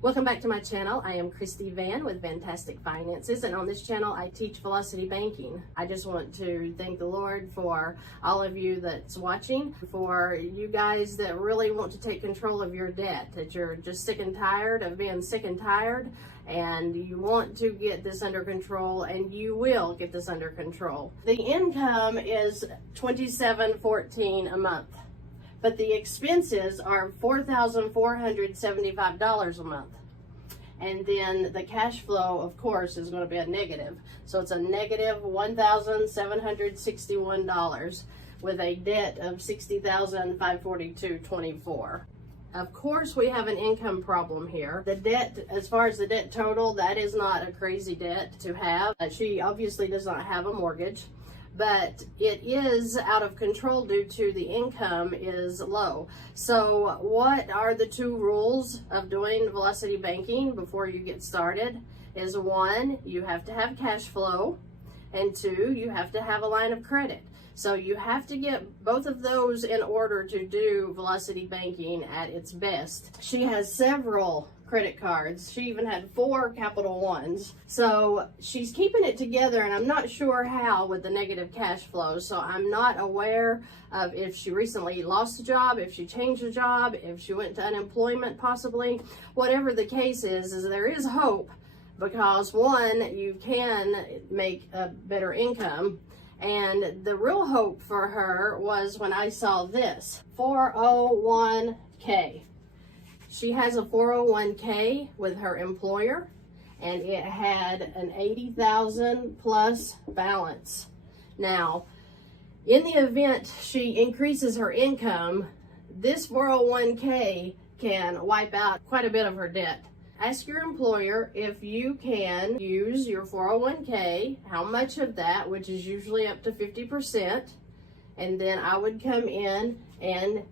Welcome back to my channel. I am Christy VANN with Fantastic Finances, and on this channel I teach velocity banking. I just want to thank the Lord for all of you that's watching, for you guys that really want to take control of your debt, that you're just sick and tired of being sick and tired, and you want to get this under control, and you will get this under control. The income is $27.14 a month. But the expenses are $4,475 a month. And then the cash flow, of course, is going to be a negative. So it's a negative $1,761 with a debt of $60,542.24. Of course, we have an income problem here. The debt, as far as the debt total, that is not a crazy debt to have. She obviously does not have a mortgage, but it is out of control due to the income is low. So what are the two rules of doing velocity banking before you get started? Is one, you have to have cash flow, and two, you have to have a line of credit. So you have to get both of those in order to do velocity banking at its best. She has several credit cards. She even had 4 Capital Ones. So she's keeping it together, and I'm not sure how with the negative cash flow. So I'm not aware of if she recently lost a job, if she changed a job, if she went to unemployment possibly. Whatever the case is there is hope, because one, you can make a better income. And the real hope for her was when I saw this 401k. She has a 401k with her employer, and it had an $80,000 plus balance. Now, in the event she increases her income, this 401k can wipe out quite a bit of her debt. Ask your employer if you can use your 401k, how much of that, which is usually up to 50%, and then I would come in and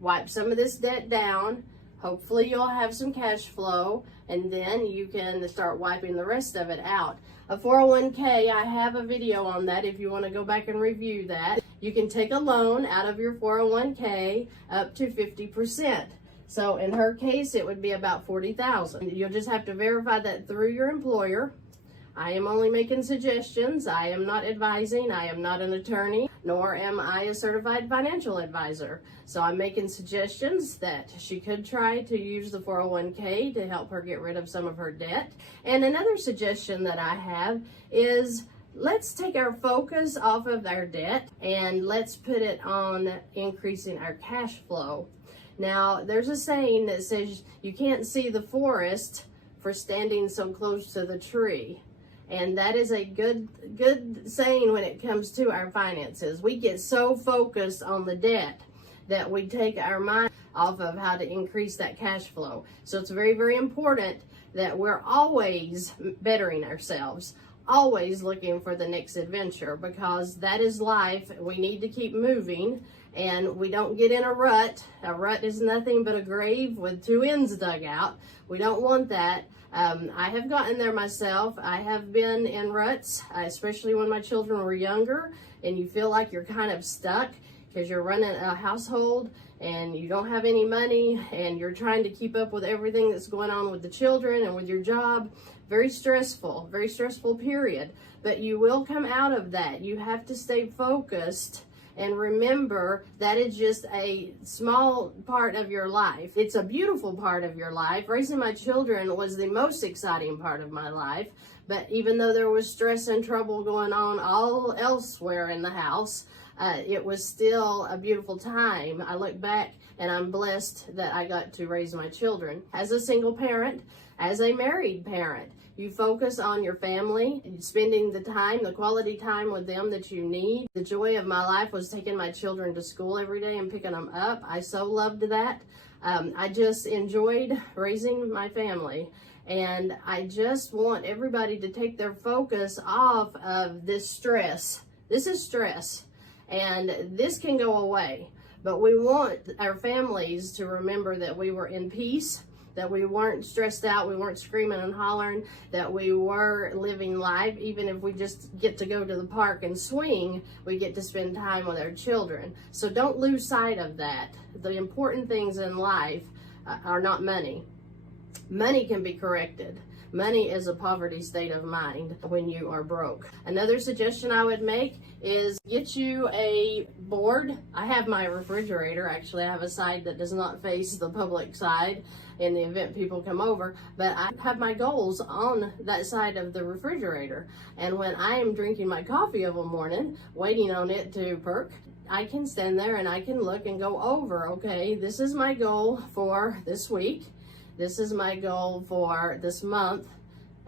wipe some of this debt down. Hopefully you'll have some cash flow, and then you can start wiping the rest of it out. A 401k, I have a video on that if you want to go back and review that. You can take a loan out of your 401k up to 50%. So in her case, it would be about $40,000. You'll just have to verify that through your employer. I am only making suggestions. I am not advising. I am not an attorney, nor am I a certified financial advisor. So I'm making suggestions that she could try to use the 401k to help her get rid of some of her debt. And another suggestion that I have is, let's take our focus off of our debt and let's put it on increasing our cash flow. Now, there's a saying that says you can't see the forest for standing so close to the tree. And that is a good saying when it comes to our finances. We get so focused on the debt that we take our mind off of how to increase that cash flow. So it's very, very important that we're always bettering ourselves, always looking for the next adventure, because that is life. We need to keep moving, and we don't get in a rut. A rut is nothing but a grave with 2 ends dug out. We don't want that. I have gotten there myself. I have been in ruts, especially when my children were younger, and you feel like you're kind of stuck because you're running a household and you don't have any money, and you're trying to keep up with everything that's going on with the children and with your job. Very stressful period. But you will come out of that. You have to stay focused. And remember, that is just a small part of your life. It's a beautiful part of your life. Raising my children was the most exciting part of my life. But even though there was stress and trouble going on all elsewhere in the house, it was still a beautiful time. I look back and I'm blessed that I got to raise my children. As a single parent, as a married parent, you focus on your family, spending the time, the quality time with them that you need. The joy of my life was taking my children to school every day and picking them up. I so loved that. I just enjoyed raising my family. And I just want everybody to take their focus off of this stress. This is stress, and this can go away. But we want our families to remember that we were in peace, that we weren't stressed out, we weren't screaming and hollering, that we were living life. Even if we just get to go to the park and swing, we get to spend time with our children. So don't lose sight of that. The important things in life are not money. Money can be corrected. Money is a poverty state of mind when you are broke. Another suggestion I would make is get you a board. I have my refrigerator, actually. I have a side that does not face the public side in the event people come over, but I have my goals on that side of the refrigerator. And when I am drinking my coffee of a morning, waiting on it to perk, I can stand there and I can look and go over, okay, this is my goal for this week. This is my goal for this month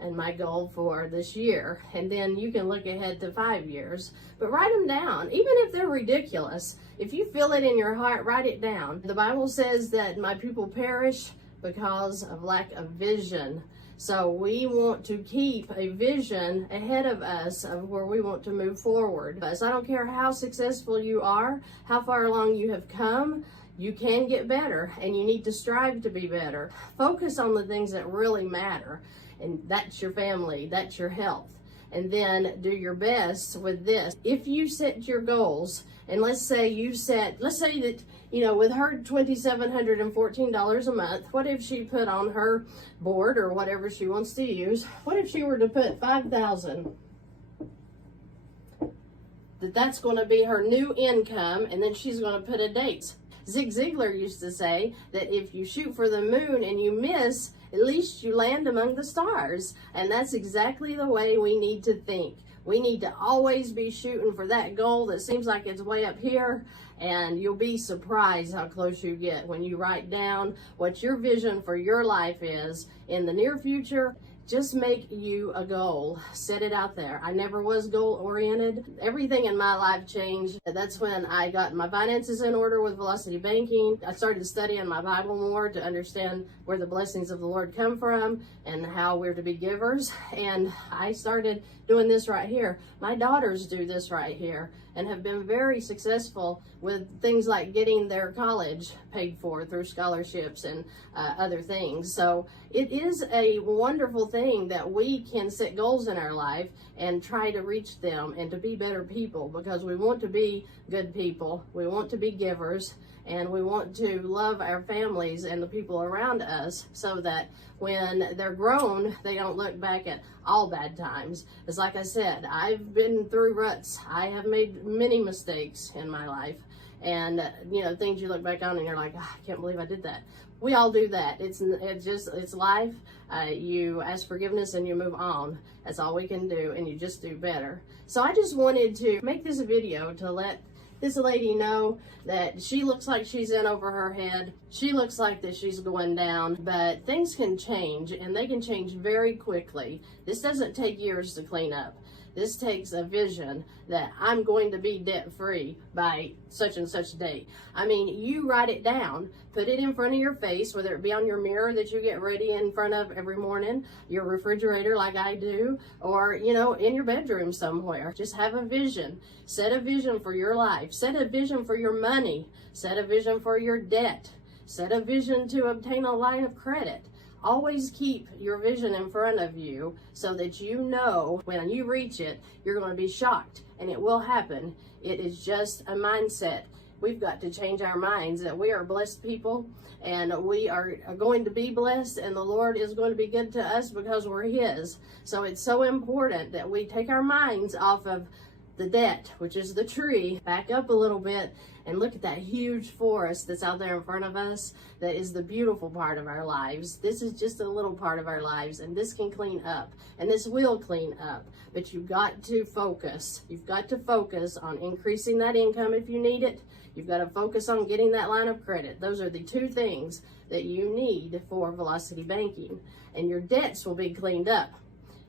and my goal for this year. And then you can look ahead to 5 years, but write them down. Even if they're ridiculous, if you feel it in your heart, write it down. The Bible says that my people perish because of lack of vision. So we want to keep a vision ahead of us of where we want to move forward. So I don't care how successful you are, how far along you have come, you can get better, and you need to strive to be better. Focus on the things that really matter, and that's your family, that's your health. And then do your best with this. If you set your goals, and let's say that, you know, with her $2,714 a month, what if she put on her board or whatever she wants to use, what if she were to put $5,000? That's going to be her new income, and then she's going to put a date. Zig Ziglar used to say that if you shoot for the moon and you miss, at least you land among the stars. And that's exactly the way we need to think. We need to always be shooting for that goal that seems like it's way up here, and you'll be surprised how close you get when you write down what your vision for your life is in the near future. Just make you a goal. Set it out there. I never was goal-oriented. Everything in my life changed. That's when I got my finances in order with Velocity Banking. I started studying my Bible more to understand where the blessings of the Lord come from and how we're to be givers. And I started doing this right here. My daughters do this right here and have been very successful with things like getting their college paid for through scholarships and other things. So it is a wonderful thing that we can set goals in our life and try to reach them and to be better people, because we want to be good people, we want to be givers, and we want to love our families and the people around us so that when they're grown, they don't look back at all bad times. It's like I said, I've been through ruts. I have made many mistakes in my life. And, you know, things you look back on and you're like, oh, I can't believe I did that. We all do that. It's life. You ask forgiveness and you move on. That's all we can do, and you just do better. So I just wanted to make this video to let this lady know that she looks like she's in over her head. She looks like that she's going down, but things can change, and they can change very quickly. This doesn't take years to clean up. This takes a vision that I'm going to be debt-free by such and such date. I mean, you write it down, put it in front of your face, whether it be on your mirror that you get ready in front of every morning, your refrigerator like I do, or, you know, in your bedroom somewhere. Just have a vision. Set a vision for your life. Set a vision for your money. Set a vision for your debt. Set a vision to obtain a line of credit. Always keep your vision in front of you so that you know when you reach it, you're going to be shocked, and it will happen. It is just a mindset. We've got to change our minds that we are blessed people, and we are going to be blessed, and the Lord is going to be good to us because we're His. So it's so important that we take our minds off of the debt, which is the tree, back up a little bit and look at that huge forest that's out there in front of us. That is the beautiful part of our lives. This is just a little part of our lives, and this can clean up, and this will clean up. But you've got to focus. You've got to focus on increasing that income if you need it. You've got to focus on getting that line of credit. Those are the two things that you need for Velocity Banking, and your debts will be cleaned up.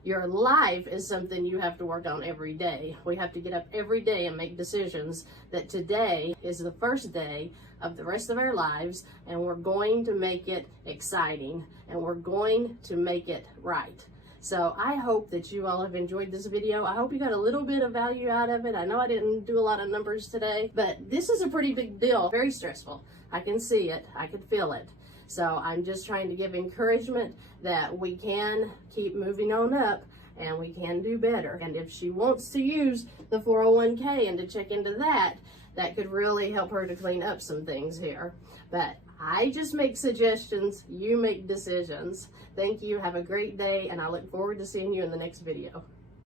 Your life is something you have to work on every day. We have to get up every day and make decisions that today is the first day of the rest of our lives, and we're going to make it exciting, and we're going to make it right. So I hope that you all have enjoyed this video. I hope you got a little bit of value out of it. I know I didn't do a lot of numbers today, but this is a pretty big deal. Very stressful. I can see it. I can feel it. So I'm just trying to give encouragement that we can keep moving on up and we can do better. And if she wants to use the 401k and to check into that, that could really help her to clean up some things here. But I just make suggestions, you make decisions. Thank you, have a great day, and I look forward to seeing you in the next video.